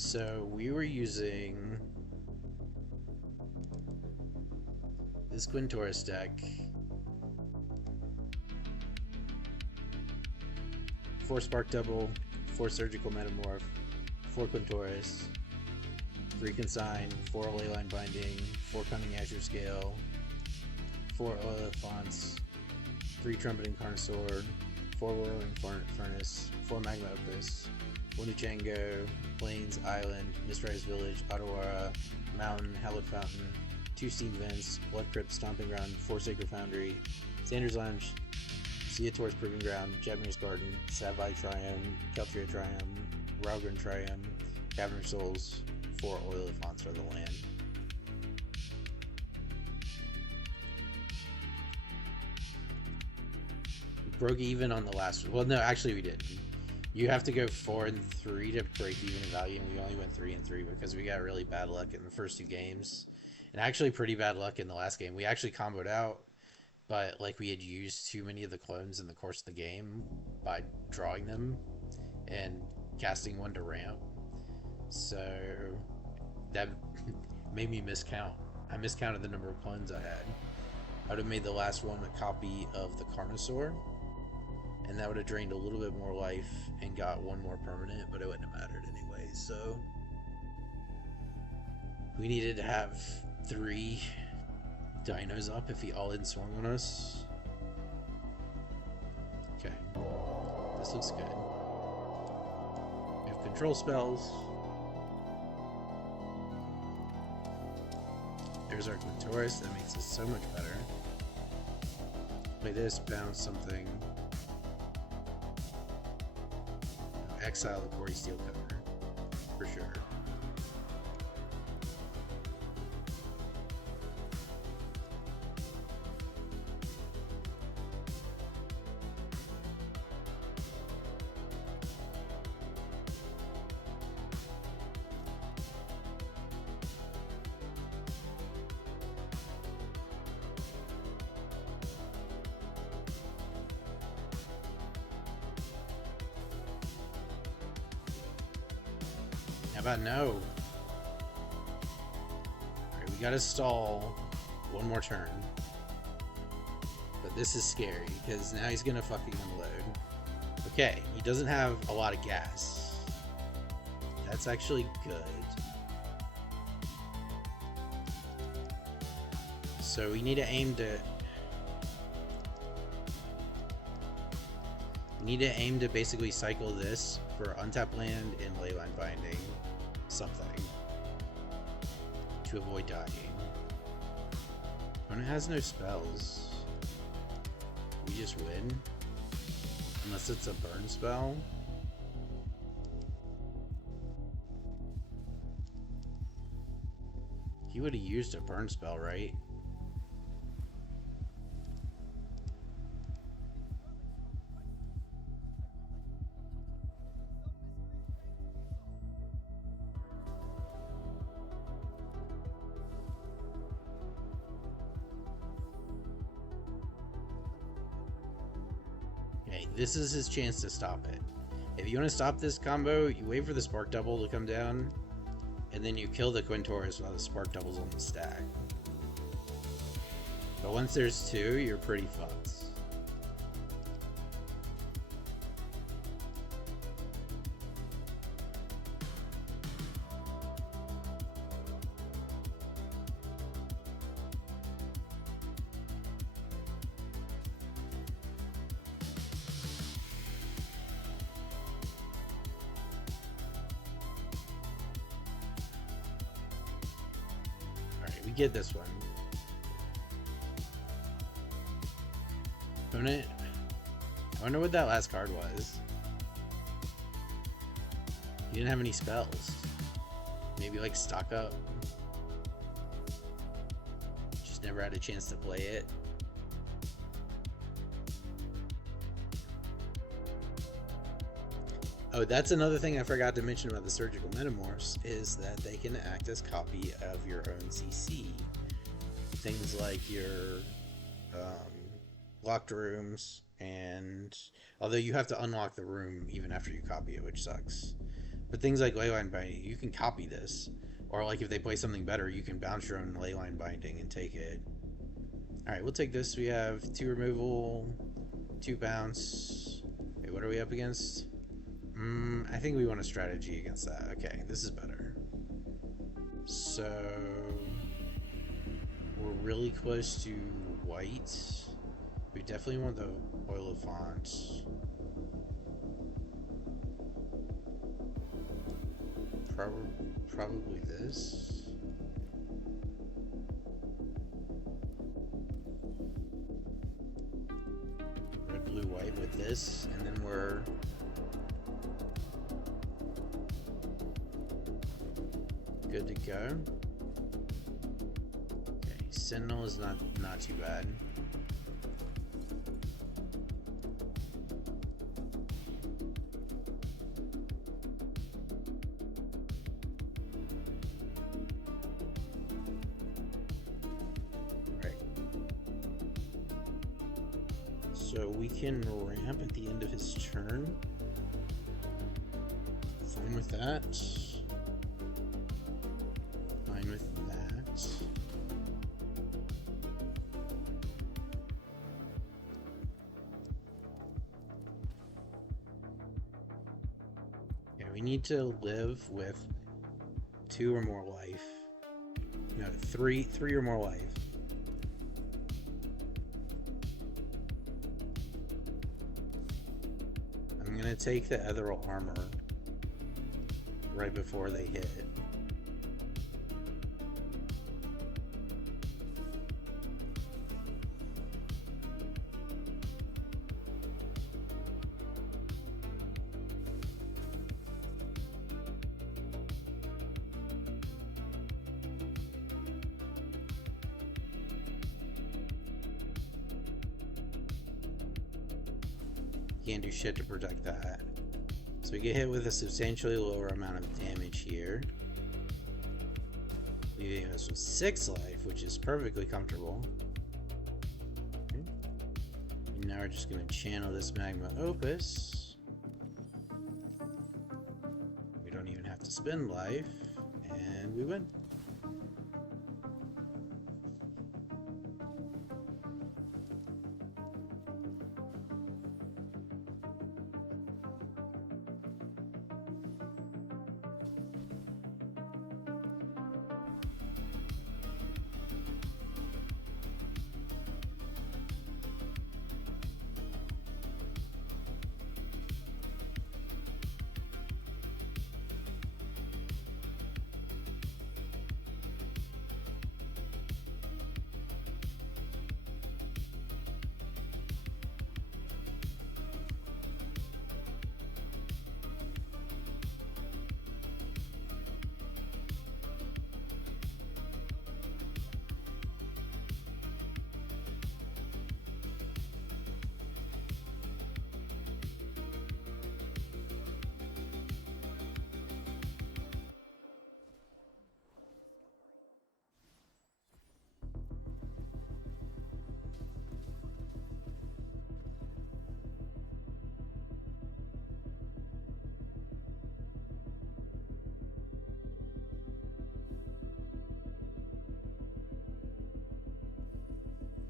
So we were using this Quintaurus deck. 4 Spark Double, 4 Surgical Metamorph, 4 Quintaurus, 3 Consign, 4 Leyline Binding, 4 Cunning Azure Scale, 4 Olephants, 3 Trumpeting Carnosaur, 4 Whirling Furnace, 4 Magma Opus, 1 Django, Plains, Island, Mistrise Village, Ottawara, Mountain, Hallowed Fountain, 2 Steam Vents, Blood Crypt, Stomping Ground, 4 Sacred Foundry, Sanders Lounge, Seator's Proving Ground, Jabner's Garden, Savai Triumph, Keltria Triumph, Ralgren Triumph, Cavern Souls, 4 Olephants are the land. We broke even on the last one. Well, no, actually we did. You have to go 4 and 3 to break even in value, and we only went 3 and 3 because we got really bad luck in the first 2 games. And actually pretty bad luck in the last game. We actually comboed out, but like we had used too many of the clones in the course of the game by drawing them and casting one to ramp. So that made me miscount. I miscounted the number of clones I had. I would have made the last one a copy of the Carnosaur, and that would have drained a little bit more life and got one more permanent, but it wouldn't have mattered anyway. So we needed to have 3 dinos up if he all-in swung on us. Okay, this looks good. We have control spells. There's our Quintaurus, that makes us so much better. Play this, bounce something. Exile the Corey Steel cover, for sure. How about no? Alright, we gotta stall one more turn. But this is scary, because now he's gonna fucking unload. Okay, he doesn't have a lot of gas. That's actually good. So we need to aim to... We need to aim to basically cycle this for untapped land and leyline binding something to avoid dying. When it has no spells, we just win. Unless it's a burn spell. He would have used a burn spell, right? Okay, this is his chance to stop it. If you want to stop this combo, you wait for the Spark Double to come down, and then you kill the Quintaurus while the Spark Double's on the stack. But once there's 2, you're pretty fucked. We get this one. Opponent. I wonder what that last card was. He didn't have any spells. Maybe like stock up. Just never had a chance to play it. Oh, that's another thing I forgot to mention about the Surgical Metamorphs, is that they can act as copy of your own CC. Things like your locked rooms, and although you have to unlock the room even after you copy it, which sucks. But things like Leyline Binding, you can copy this. Or like if they play something better, you can bounce your own Leyline Binding and take it. Alright, we'll take this. We have 2 removal, 2 bounce. Wait, what are we up against? I think we want a strategy against that. Okay, this is better. So we're really close to white. We definitely want the Oliphant. Probably this. Red, blue, white with this, and then we're good to go. Okay, Sentinel is not too bad. So we can ramp at the end of his turn. Fine with that. Fine with that. Yeah, we need to live with 2 or more life. No, 3 or more life. I'm gonna take the Ethereal Armor right before they hit. Can't do shit to protect that. So we get hit with a substantially lower amount of damage here. Leaving us with 6 life, which is perfectly comfortable. Okay. And now we're just going to channel this Magma Opus. We don't even have to spend life, and we win.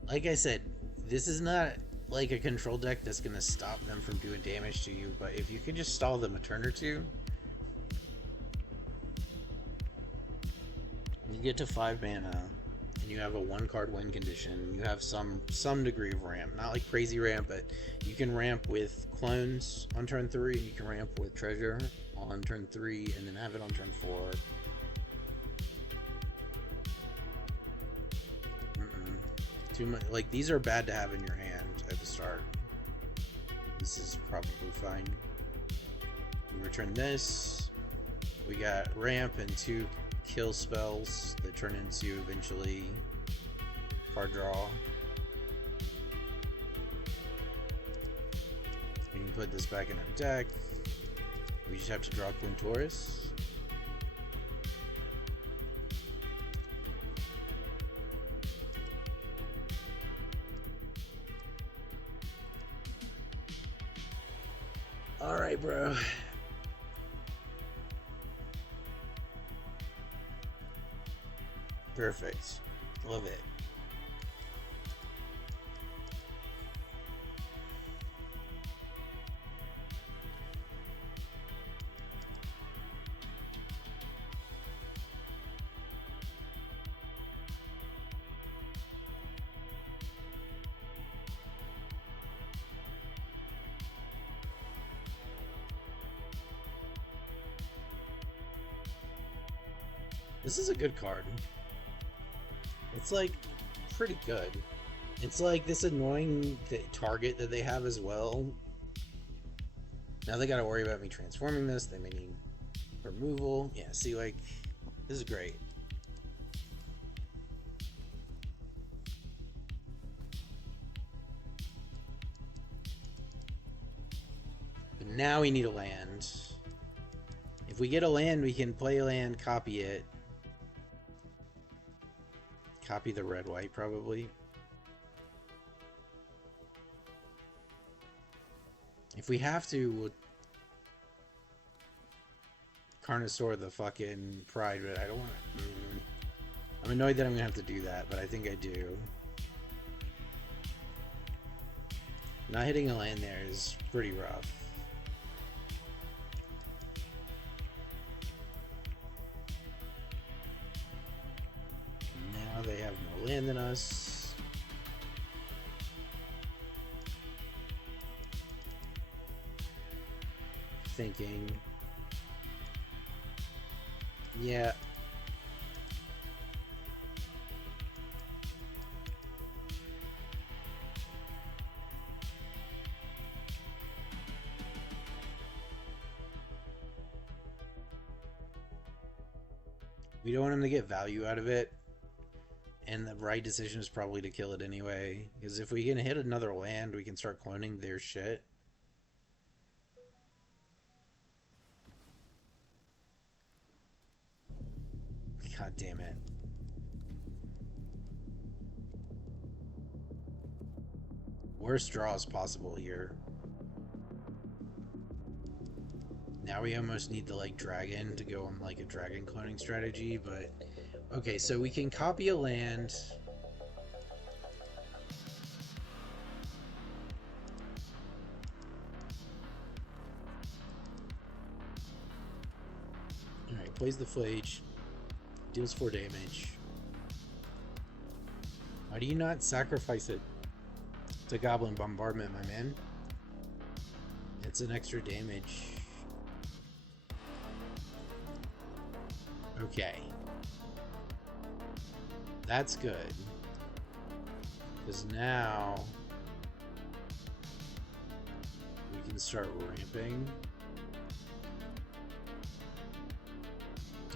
Like I said, this is not like a control deck that's going to stop them from doing damage to you, but if you can just stall them a turn or two, you get to 5 mana, and you have a 1-card win condition. You have some degree of ramp. Not like crazy ramp, but you can ramp with clones on turn 3, and you can ramp with treasure on turn 3, and then have it on turn 4. Too much, like, these are bad to have in your hand at the start. This is probably fine. We return this. We got ramp and 2 kill spells that turn into eventually card draw. We can put this back in our deck. We just have to draw Quintoris. Alright, bro. Perfect. Love it. This is a good card. It's like pretty good. It's like this annoying target that they have as well. Now they gotta worry about me transforming this. They may need removal. Yeah, see, like, this is great. But now we need a land. If we get a land, we can play a land, copy it. Copy the red-white, probably. If we have to, we'll Carnosaur the fucking Pride, but I don't want to. I'm annoyed that I'm gonna have to do that, but I think I do. Not hitting a land there is pretty rough. Now they have more land than us. Thinking. Yeah. We don't want him to get value out of it. And the right decision is probably to kill it anyway. Because if we can hit another land, we can start cloning their shit. God damn it. Worst draws possible here. Now we almost need the, like, dragon to go on, like, a dragon cloning strategy, but... Okay, so we can copy a land. Alright, plays the Flage. Deals 4 damage. Why do you not sacrifice it to Goblin Bombardment, my man? It's an extra damage. Okay. That's good. Because now we can start ramping.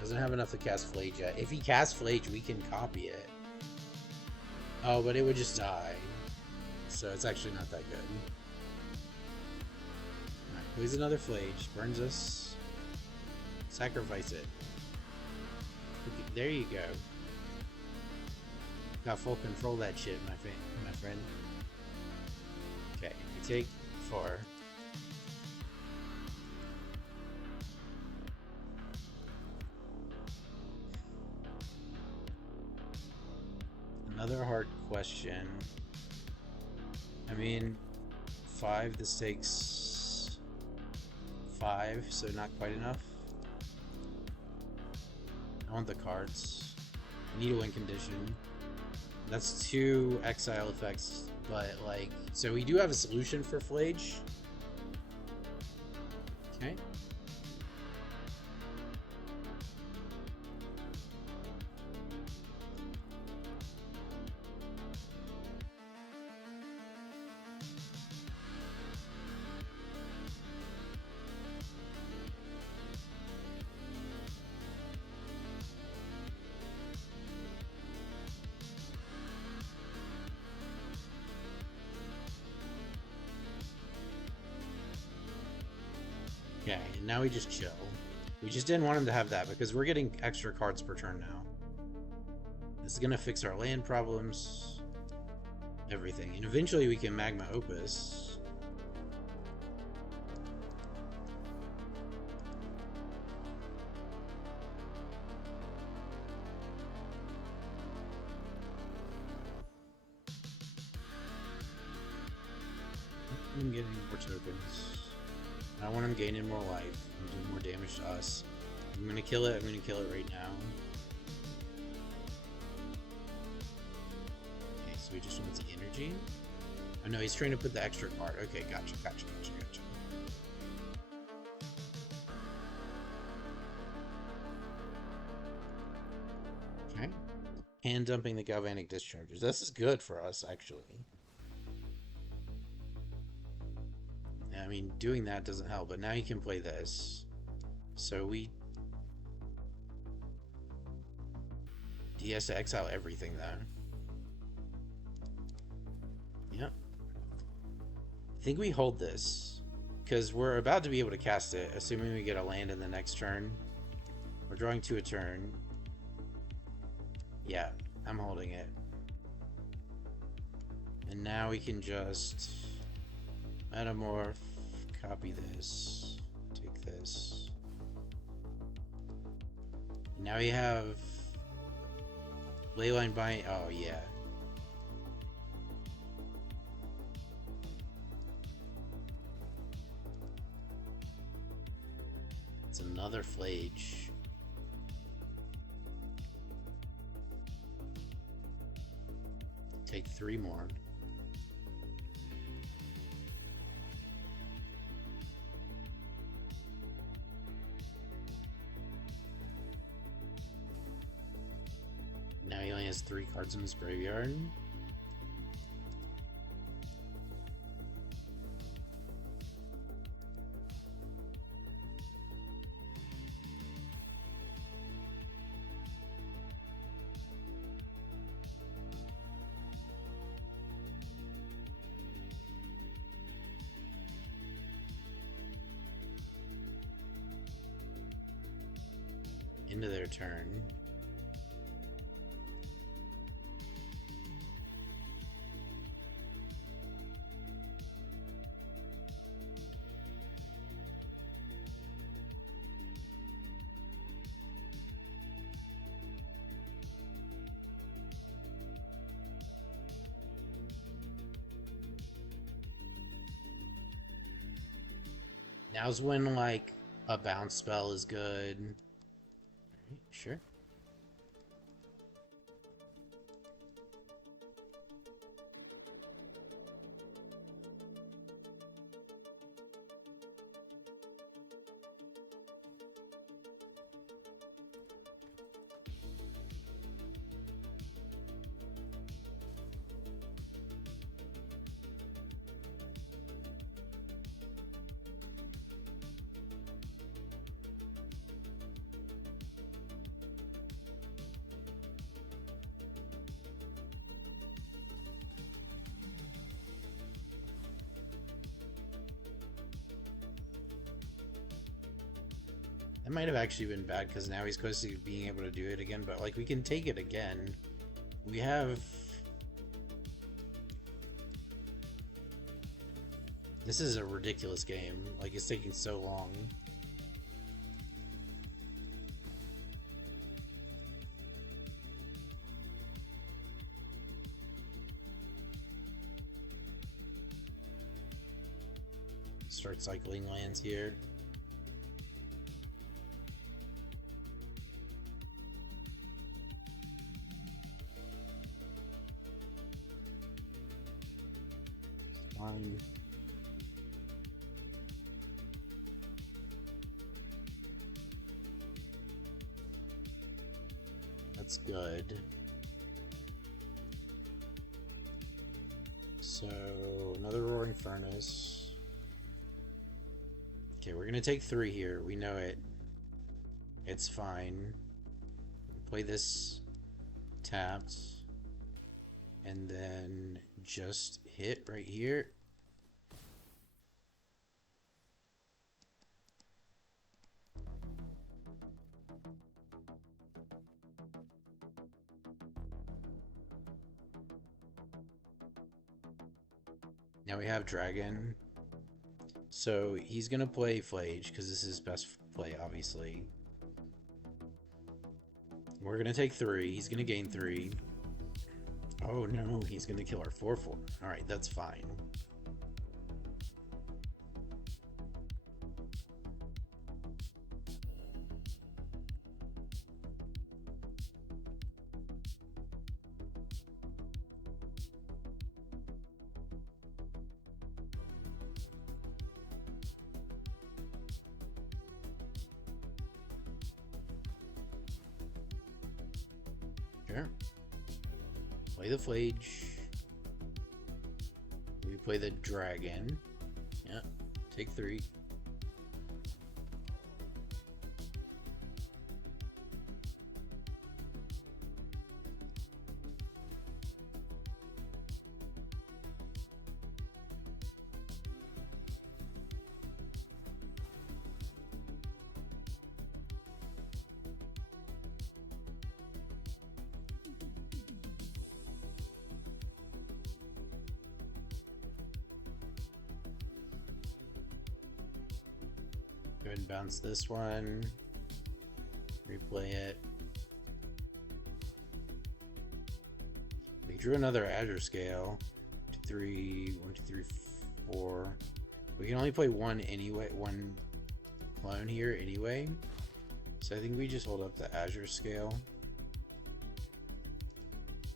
Doesn't have enough to cast Flage yet. If he casts Flage, we can copy it. Oh, but it would just die. So it's actually not that good. Alright, plays another Flage. Burns us. Sacrifice it. Okay, there you go. Got full control of that shit, my friend. Okay, we take 4. Another hard question. I mean, 5, this takes 5, so not quite enough. I want the cards. Need a win condition. That's 2 exile effects, but, like, so we do have a solution for Flage. Okay. Okay, and now we just chill. We just didn't want him to have that because we're getting extra cards per turn now. This is gonna fix our land problems. Everything. And eventually we can Magma Opus. him getting more tokens. I want him gaining more life and doing more damage to us. I'm gonna kill it. I'm gonna kill it right now. Okay, so he just wants the energy. Oh no, he's trying to put the extra card. Okay, gotcha. Okay. Hand dumping the galvanic discharges. This is good for us, actually. I mean, doing that doesn't help, but now you can play this. So he has to exile everything, though. Yep. I think we hold this, because we're about to be able to cast it, assuming we get a land in the next turn. We're drawing 2 a turn. Yeah, I'm holding it. And now we can just metamorph, copy this, take this. Now we have Leyline Bind. Oh, yeah. It's another Flage. Take 3 more. Now he only has 3 cards in his graveyard. Into their turn. Now's when, like, a bounce spell is good. Sure. That might have actually been bad because now he's close to being able to do it again, but like we can take it again. We have... This is a ridiculous game. Like, it's taking so long. Start cycling lands here. Fine. That's good. So, another Roaring Furnace. Okay, we're gonna take 3 here. We know it. It's fine. Play this tapped. And then just hit right here. Now we have Dragon. So he's gonna play Flage because this is his best play, obviously. We're gonna take 3. He's gonna gain 3. Oh no, he's gonna kill our 4/4. Alright, that's fine. Sure. Play the Flage. We play the Dragon. Yeah. Take 3. Go ahead and bounce this one. Replay it. We drew another Azure Scale. 2, 3, 1, 2, 3, 4. We can only play one anyway, one clone here anyway. So I think we just hold up the Azure Scale.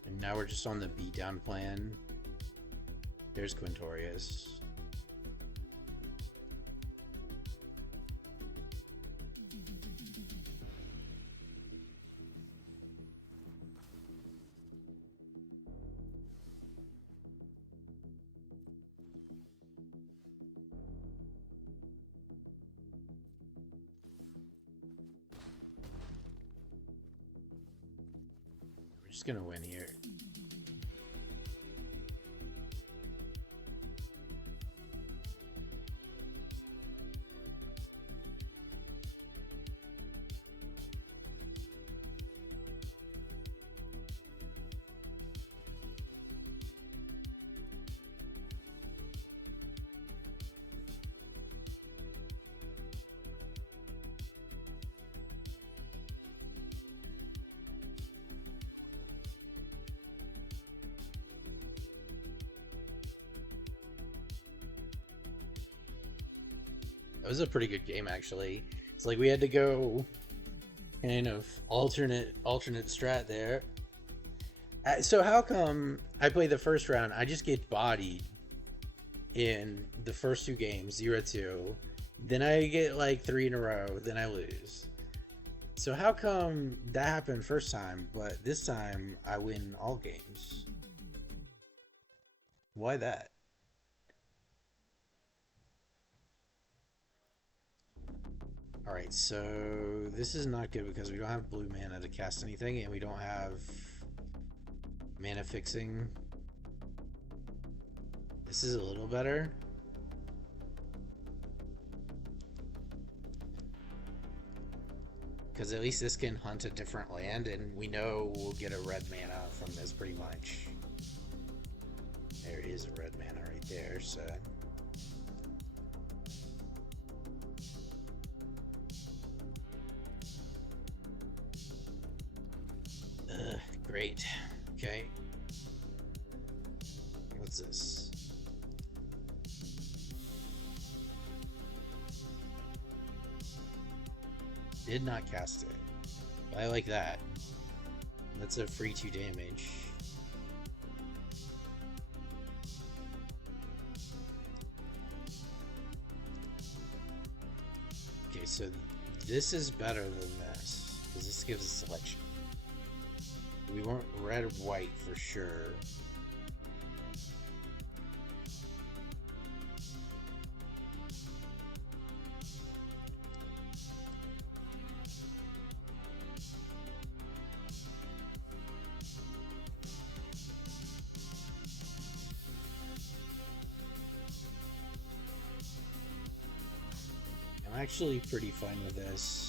And now we're just on the beatdown plan. There's Quintorius. We're just gonna win here. That was a pretty good game, actually. It's like we had to go kind of alternate strat there. So how come I play the first round, I just get bodied in the first 2 games, 0-2. Then I get like 3 in a row, then I lose. So how come that happened first time, but this time I win all games? Why that? Alright, so this is not good because we don't have blue mana to cast anything, and we don't have mana fixing. This is a little better. Because at least this can hunt a different land, and we know we'll get a red mana from this pretty much. There is a red mana right there, so... Great. Okay. What's this? Did not cast it. But I like that. That's a free 2 damage. Okay, so this is better than this, because this gives a selection. We want red or white for sure. I'm actually pretty fine with this.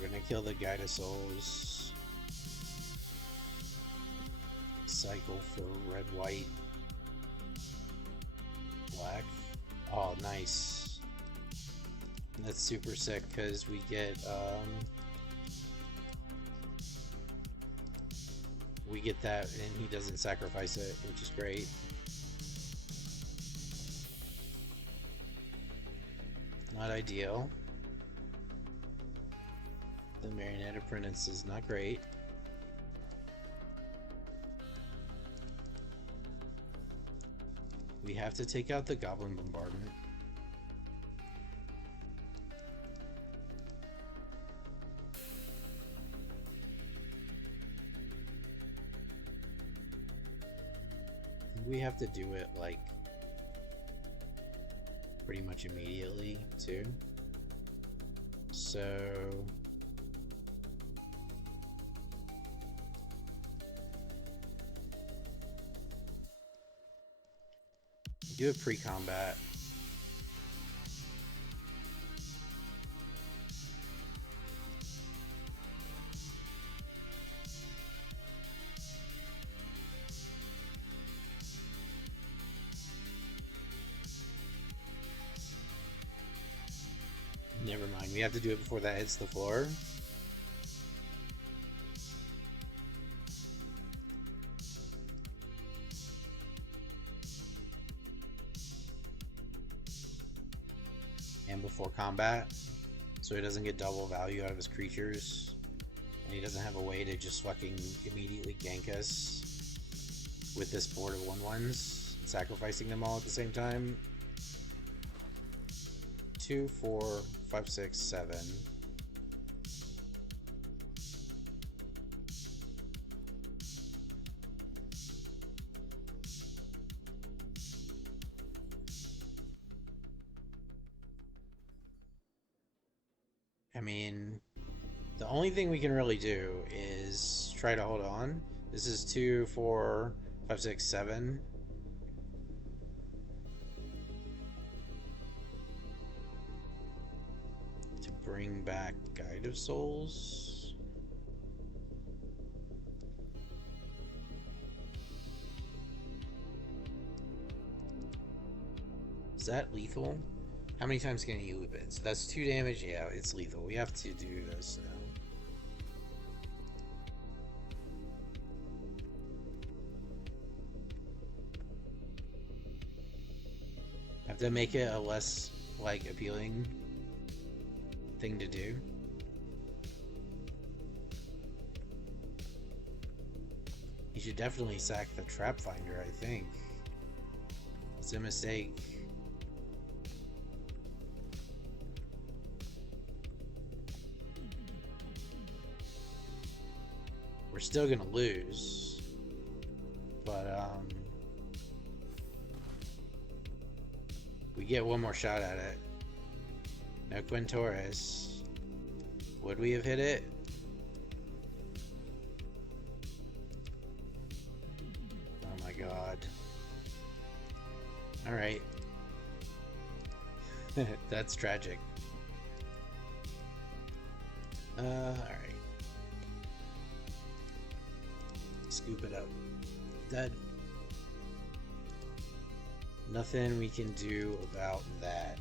We're gonna kill the Guide of Souls. Cycle for red, white, black. Oh, nice. That's super sick because we get that and he doesn't sacrifice it, which is great. Not ideal. The Marionette Apprentice is not great. We have to take out the Goblin Bombardment? We have to do it like pretty much immediately too. So do a pre-combat. Never mind, we have to do it before that hits the floor. And before combat, so he doesn't get double value out of his creatures. And he doesn't have a way to just fucking immediately gank us with this board of 1/1s and sacrificing them all at the same time. 2, 4, 5, 6, 7. I mean, the only thing we can really do is try to hold on. This is 2, 4, 5, 6, 7. To bring back Guide of Souls. Is that lethal? How many times can you loop it? So that's 2 damage. Yeah, it's lethal. We have to do this now. Have to make it a less, like, appealing thing to do. You should definitely sack the Trap Finder, I think. It's a mistake. We're still gonna lose, but we get one more shot at it. No Quintoris. Would we have hit it? Oh my god. Alright. That's tragic. Alright. Scoop it up. Dead. Nothing we can do about that.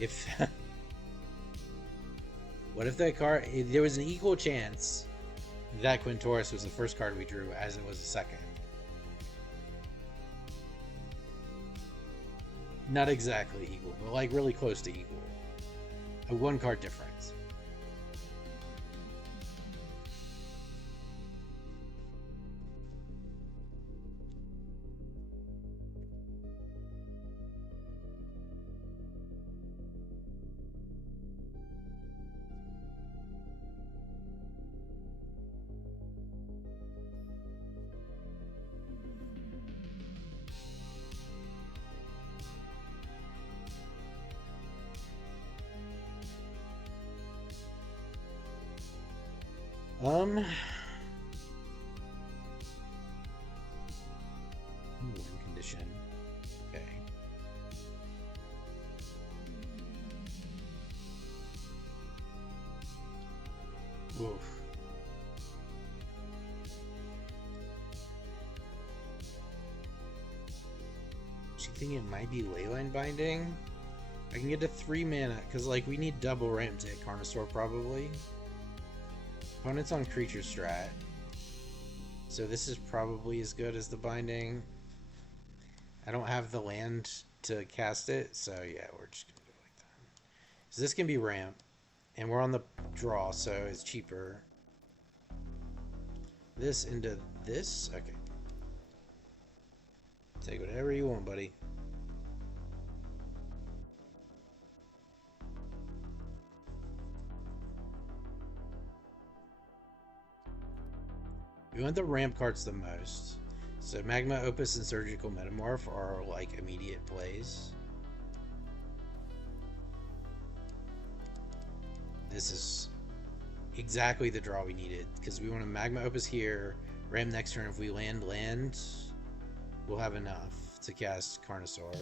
If what if that card, there was an equal chance that Quintoris was the first card we drew as it was the second. Not exactly equal, but like really close to equal. A 1 card difference. Win condition. Okay. Oof. Do you think it might be Leyline Binding? I can get to 3 mana, because like we need double ramp to hit Carnosaur probably. Opponent's on creature strat. So this is probably as good as the binding. I don't have the land to cast it, so yeah, we're just gonna do it like that. So this can be ramp, and we're on the draw, so it's cheaper. This into this? Okay. Take whatever you want, buddy. We want the ramp cards the most. So Magma Opus and Surgical Metamorph are like immediate plays. This is exactly the draw we needed because we want a Magma Opus here, ramp next turn. If we land, we'll have enough to cast Carnosaur.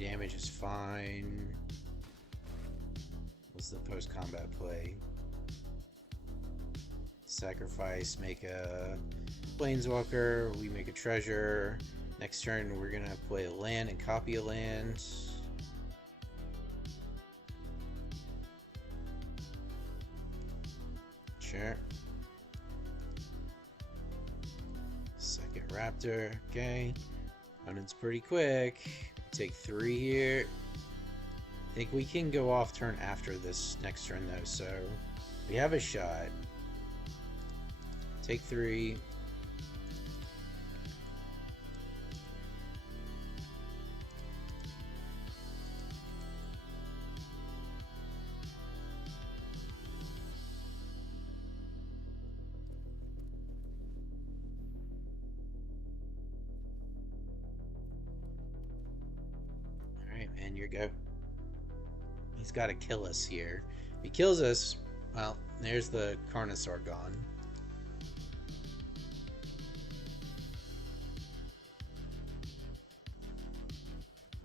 Damage is fine. What's the post-combat play? Sacrifice, make a Planeswalker, we make a treasure. Next turn we're gonna play a land and copy a land. Sure. Second Raptor, okay. Opponent's pretty quick. Take 3 here. I think we can go off turn after this next turn though, so we have a shot. Take 3. Man, you go. He's got to kill us here. If he kills us, well, there's the Carnosaur gone.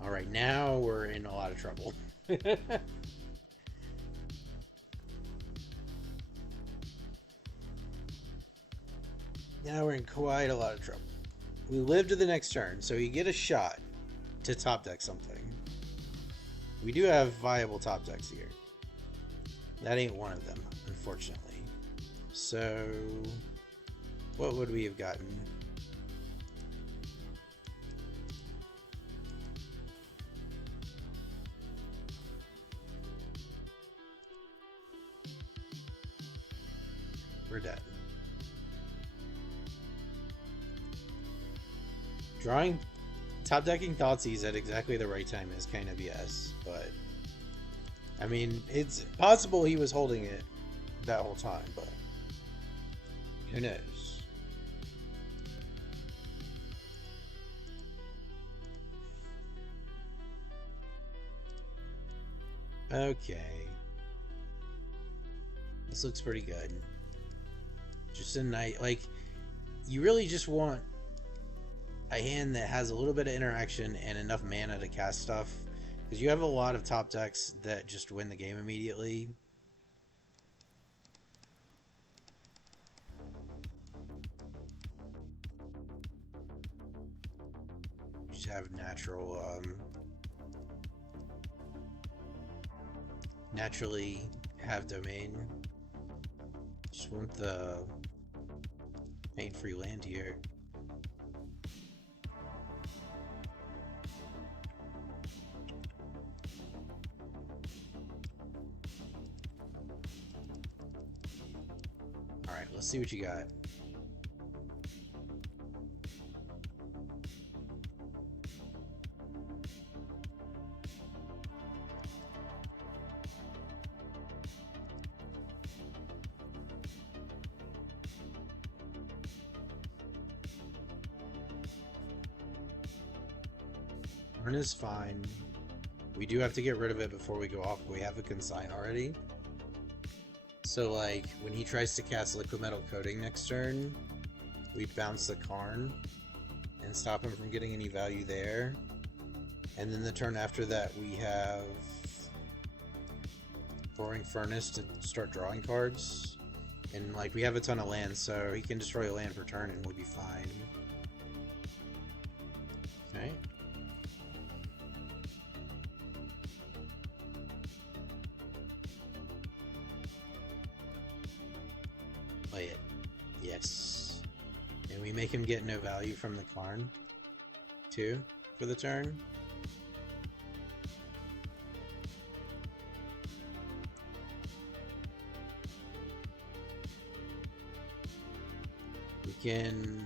Alright, now we're in a lot of trouble. Now we're in quite a lot of trouble. We live to the next turn, so you get a shot to top deck something. We do have viable top decks here. That ain't one of them, unfortunately. So, what would we have gotten? We're dead. Top decking Thoughtseize at exactly the right time is kind of yes, but I mean, it's possible he was holding it that whole time, but who knows? Okay. This looks pretty good. Just a night, like, you really just want a hand that has a little bit of interaction and enough mana to cast stuff, because you have a lot of top decks that just win the game immediately. You just have naturally have domain. Just want the pain-free land here. Alright, let's see what you got. Burn is fine. We do have to get rid of it before we go off. We have a consign already. So, like, when he tries to cast Liquid Metal Coating next turn, we bounce the Karn and stop him from getting any value there. And then the turn after that, we have Roaring Furnace to start drawing cards. And, like, we have a ton of lands, so he can destroy a land per turn and we'll be fine. Okay. Play it. Yes. And we make him get no value from the Karn, too, for the turn. can...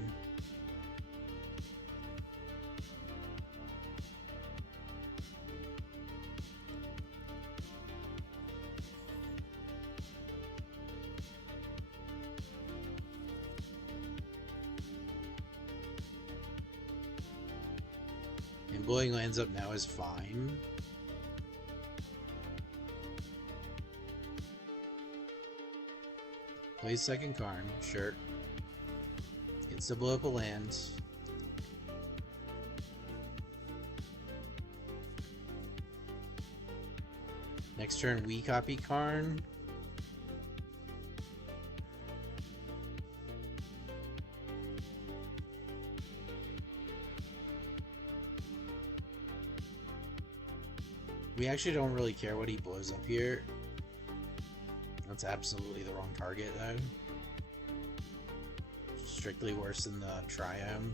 And blowing lands up now is fine. Plays second Karn, sure. Gets to blow up a land. Next turn we copy Karn. We actually don't really care what he blows up here. That's absolutely the wrong target, though. Strictly worse than the Triome.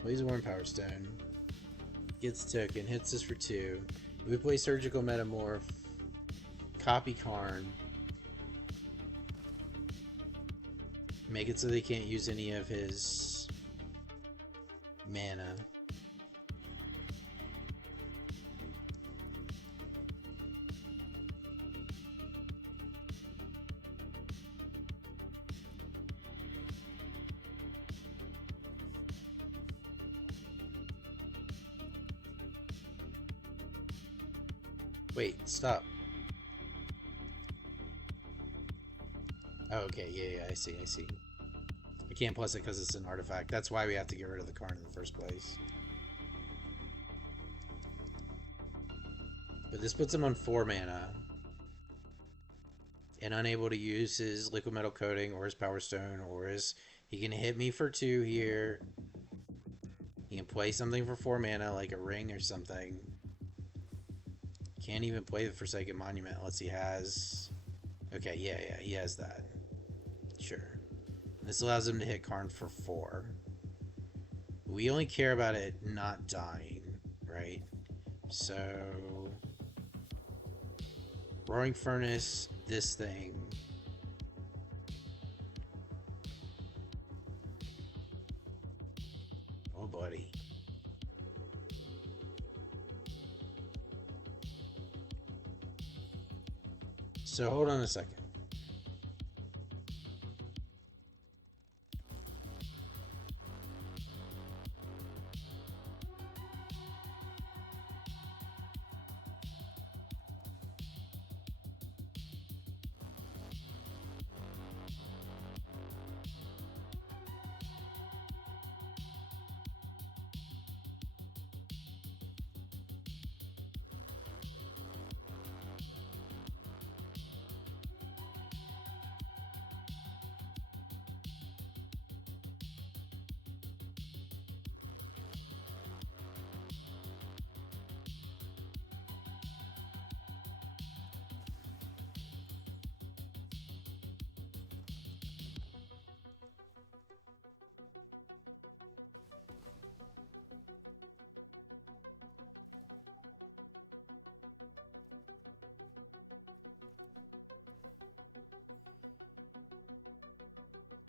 Plays a Worn Power Stone. Gets token, hits us for 2. We play Surgical Metamorph. Copy Karn. Make it so they can't use any of his mana. Wait, stop. Oh, okay, yeah, I see. I can't plus it because it's an artifact. That's why we have to get rid of the Karn in the first place. But this puts him on 4 mana. And unable to use his Liquid Metal Coating or his Power Stone or his... He can hit me for 2 here. He can play something for 4 mana, like a ring or something. Can't even play the Forsaken Monument unless he has... Okay, yeah, he has that. Sure. This allows him to hit Karn for 4. We only care about it not dying, right? So... Roaring Furnace, this thing. Oh, buddy. So, hold on a second.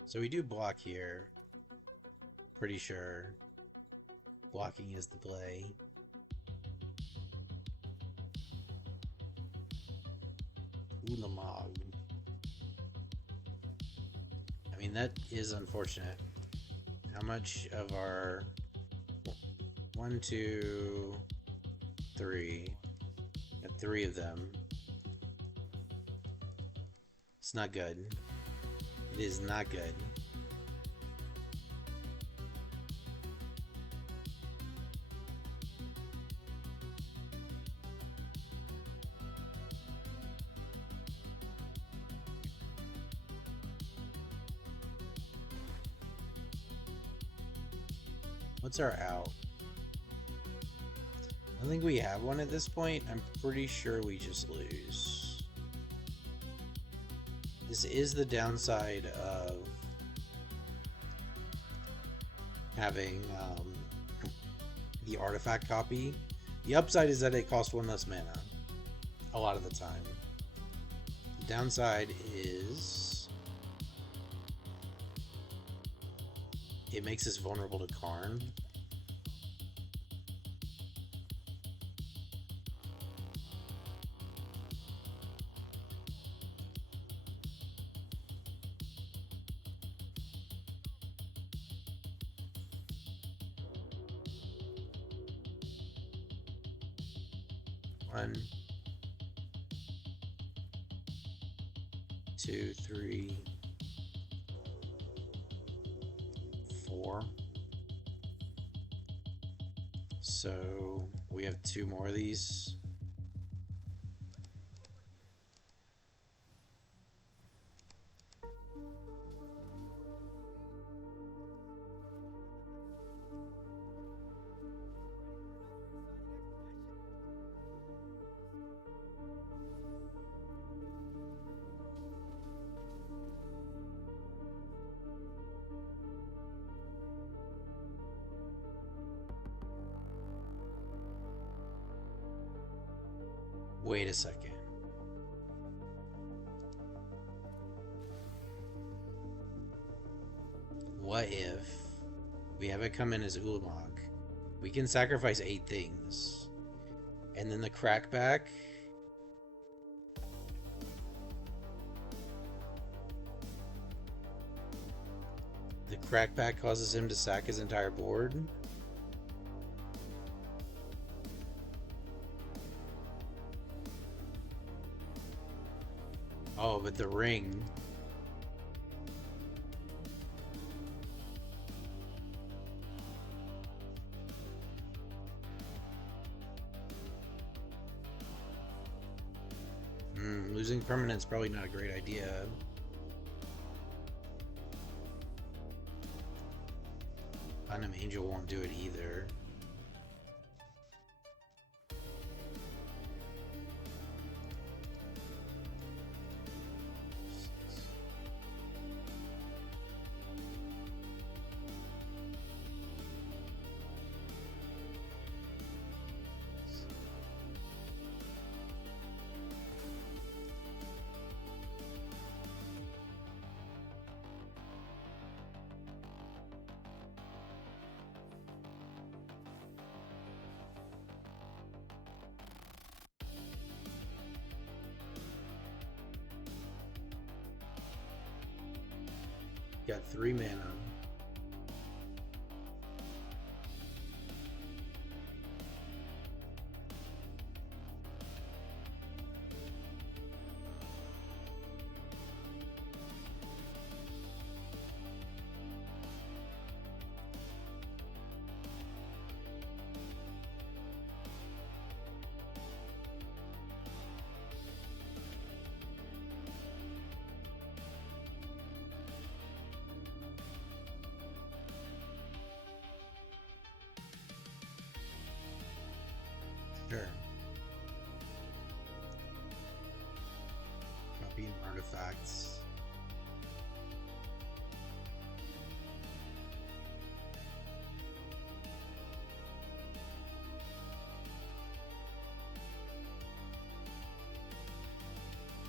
So we do block here. Pretty sure. Blocking is the play. Ulamog. I mean, that is unfortunate. How much of our... 1, 2, 3. Got 3 of them. It's not good. It is not good. What's our out? I don't think we have one at this point. I'm pretty sure we just lose. This is the downside of having the artifact copy. The upside is that it costs 1 less mana. a lot of the time. The downside is it makes us vulnerable to Karn. One, two, three, four. So we have two more of these. Wait a second. What if we have it come in as Ulamog? We can sacrifice 8 things. And then the crackback. The crackback causes him to sack his entire board. Oh, but the ring. Losing permanent's probably not a great idea. Platinum Angel won't do it either. Got 3 mana. Sure. Copying artifacts.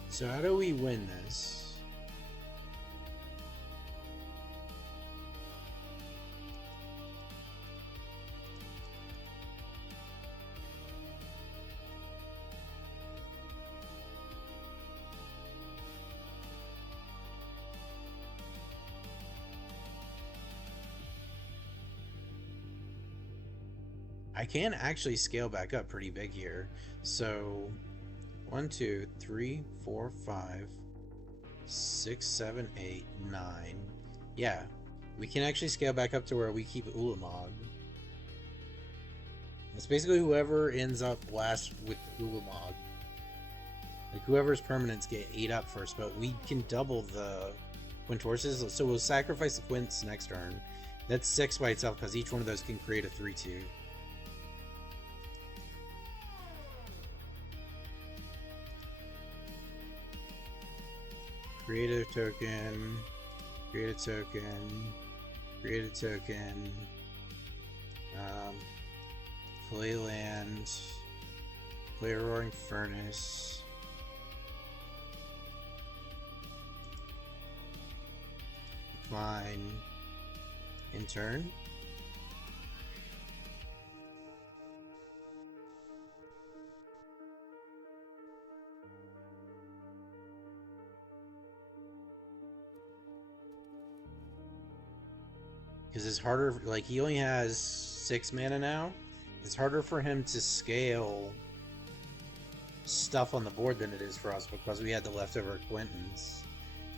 So how do we win this? I can actually scale back up pretty big here. So 1, 2, 3, 4, 5, 6, 7, 8, 9. Yeah, we can actually scale back up to where we keep Ulamog. It's basically whoever ends up last with Ulamog. Like whoever's permanents get 8 up first, but we can double the Quintorces. So we'll sacrifice the Quints next turn. That's 6 by itself because each one of those can create a 3/2. Create a token, create a token, create a token, play land, Play a Roaring Furnace. Decline. In turn. Because it's harder, like, he only has 6 mana now. It's harder for him to scale stuff on the board than it is for us because we had the leftover Quentin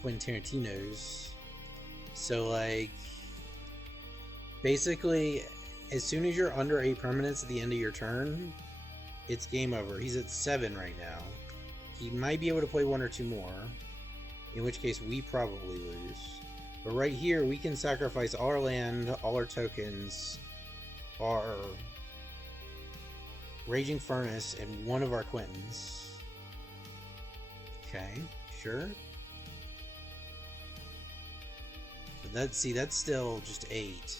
Tarantinos. So, like, basically, as soon as you're under 8 permanents at the end of your turn, it's game over. He's at 7 right now. He might be able to play 1 or 2 more, in which case we probably lose. But right here, we can sacrifice all our land, all our tokens, our Raging Furnace, and 1 of our Quentins. Okay, sure. But that's still just 8.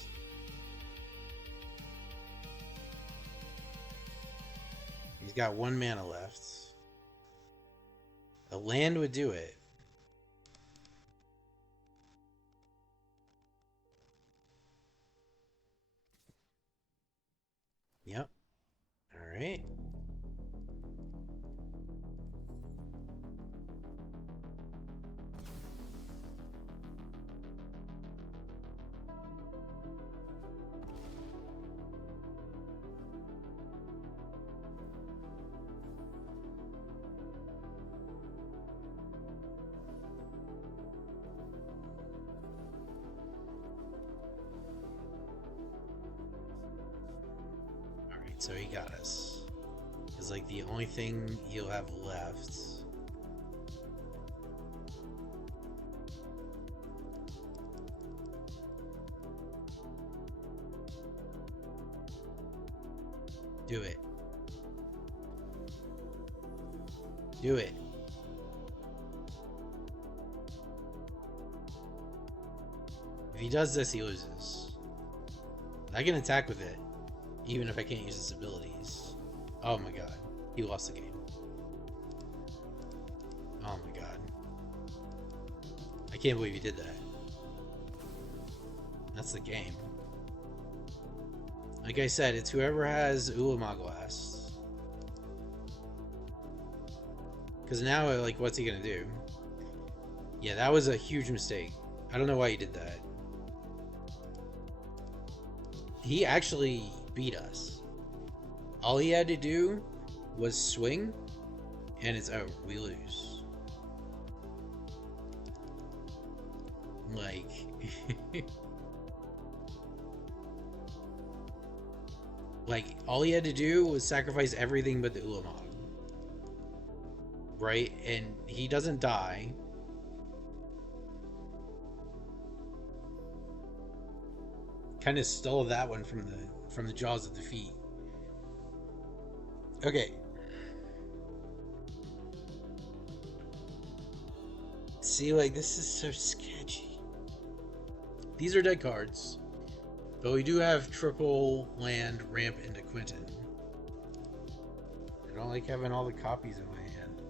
He's got 1 mana left. A land would do it. Yep. Alright. So he got us. It's like the only thing he'll have left. Do it. Do it. If he does this, he loses. I can attack with it. Even if I can't use its abilities. Oh my god. He lost the game. Oh my god. I can't believe he did that. That's the game. Like I said, it's whoever has Ulamogblast. Because now, like, what's he gonna do? Yeah, that was a huge mistake. I don't know why he did that. He actually beat us. All he had to do was swing, and it's over. We lose. Like, like all he had to do was sacrifice everything but the Ulamog, right? And he doesn't die. Kind of stole that one from the jaws of defeat. Okay. See, like, this is so sketchy. These are dead cards. But we do have triple land ramp into Quentin. I don't like having all the copies in my hand.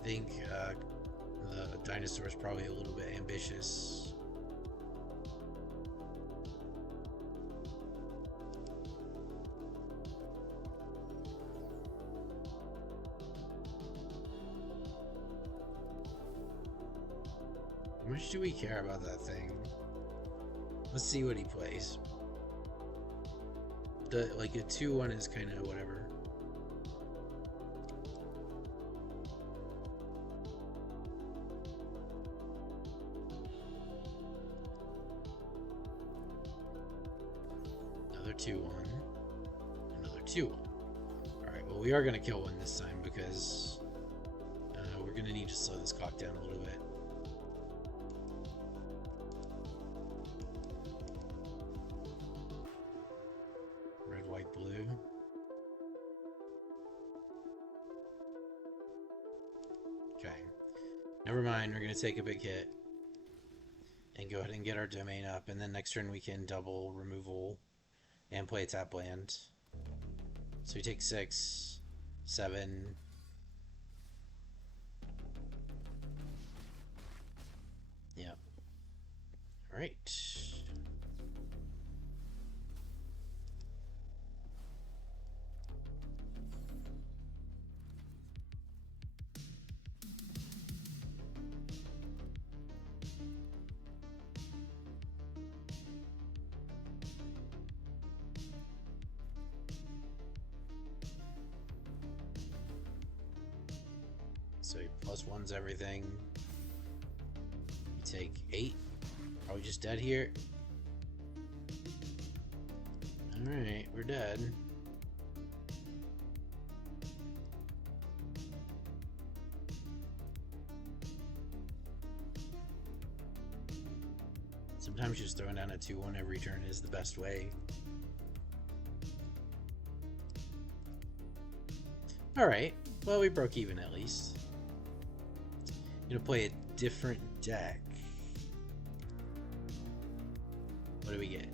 I think the dinosaur is probably a little bit ambitious. How much do we care about that thing? Let's see what he plays. Like a 2-1 is kind of whatever. Another 2-1. Another 2-1. Alright, well, we are going to kill one this time because we're going to need to slow this clock down a little bit. Red, white, blue. Okay. Never mind, we're going to take a big hit. And go ahead and get our domain up, and then next turn we can double removal and play a tap land. So we take 6, 7. Yep. Alright. So he +1s everything. We take 8. Are we just dead here? Alright, we're dead. Sometimes just throwing down a 2-1 every turn is the best way. Alright, well we broke even at least. I'm gonna play a different deck. What do we get?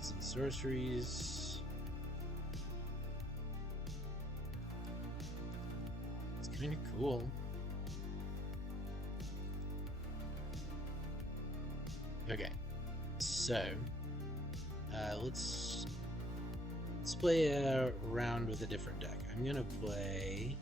Some sorceries. It's kind of cool. Okay, so let's play a round with a different deck. I'm gonna play